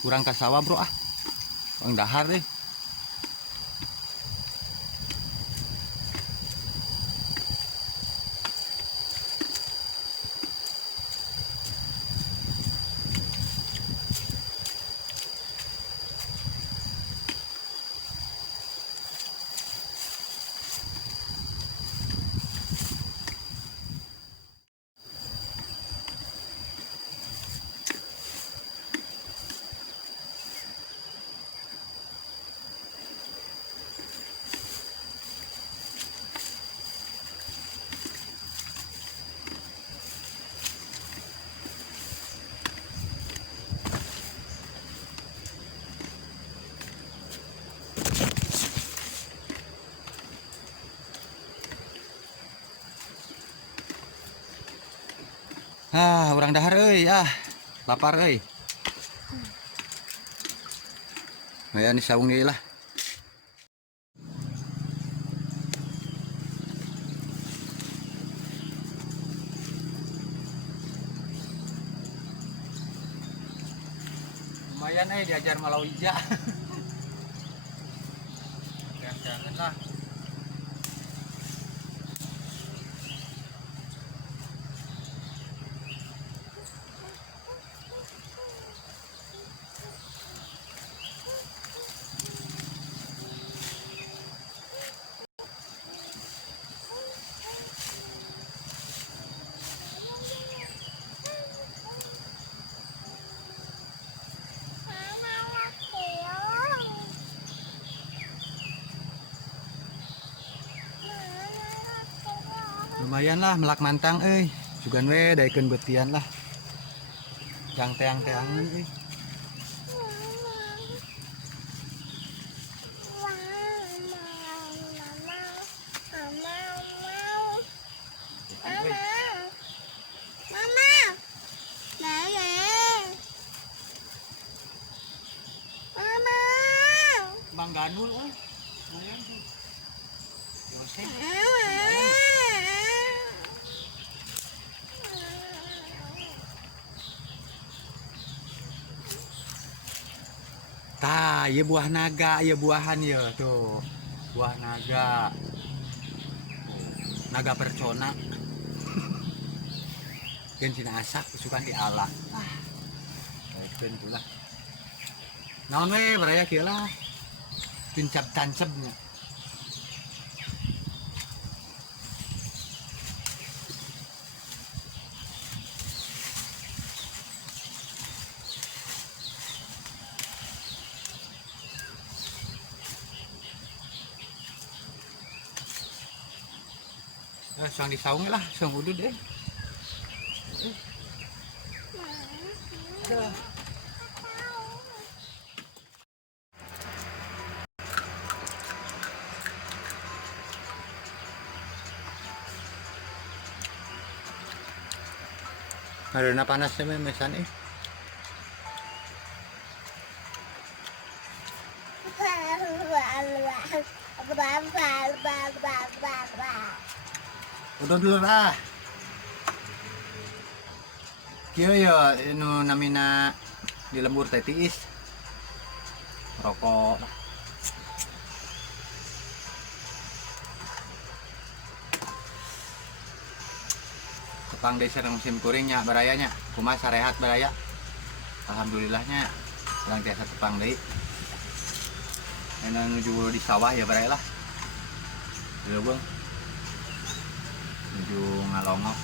kurang ke sawah bro orang dahar deh. Orang dahar lapar Maya ni saung ni lah. Lumayan diajar malau ija. Jangan lah. Lumayan lah melak mantang sugan we daikeun beutian lah yang teang-teangan Bang Ganul lumayan sih. Yosef. Iya buah naga, iya buahan ya tuh. Buah naga. Naga percona. Gen cina asak kesukaan di ala. Kayak pula. Naon we beraya kieu lah. Pincap tancebnya. Suang disaung lah, suang udud Karena panasnya mesan Udah dulu lah. Kieu ya nu namina di lembur teh tiis. Rokok. Tepang desa musim kuringnya barayanya. Kumaha sarehat baraya. Alhamdulillahnya urang tiasa tepang deui. Enak nuju di sawah ya baraya lah. Di leuweung. Menuju ngalongok.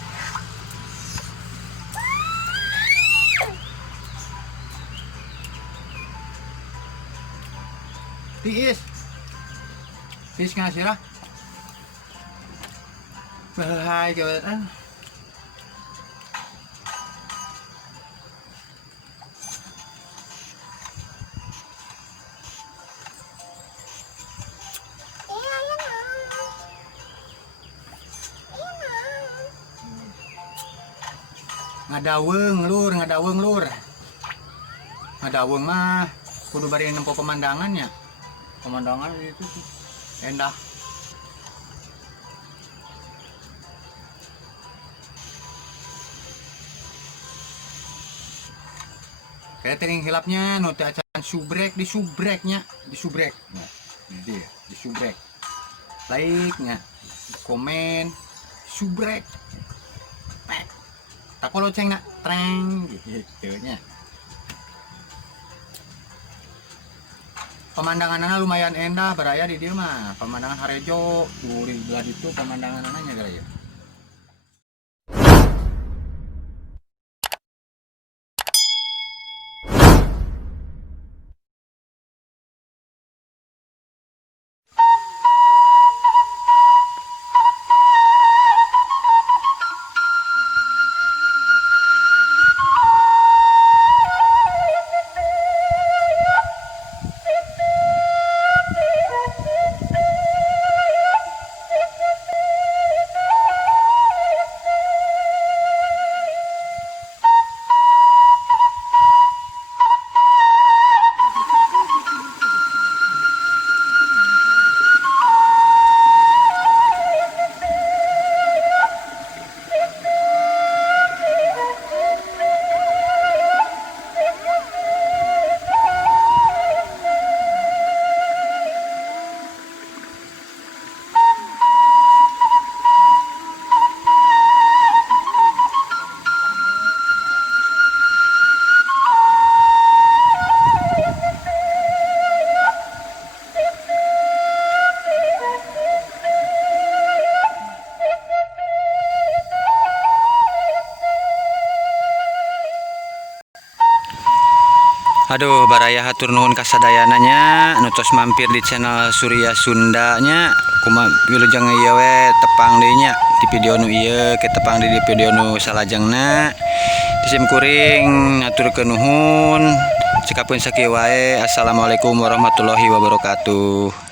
Tiis ngasih lah. Bahaya jawab ngadaweng lur ngadaweng mah kudu bari nempo pemandangannya itu endah catering hilapnya no teh acan subrek di subreknya di subrek nah dia di subrek like-nya komen subrek pek tak kalau ceng nak treng gitu nya pemandangannya lumayan endah beraya di dia mah pemandangan Harejo tuh di belah itu pemandangannya beraya. Aduh baraya hatur nuhun kasadayananya nutos mampir di channel Surya Sundanya kumaha wilujeng ieu we tepang deui nya di video nu ieu ke tepang di video nu salajengna disim kuring ngaturkeun nuhun cekapun sakieu wae assalamualaikum warahmatullahi wabarakatuh.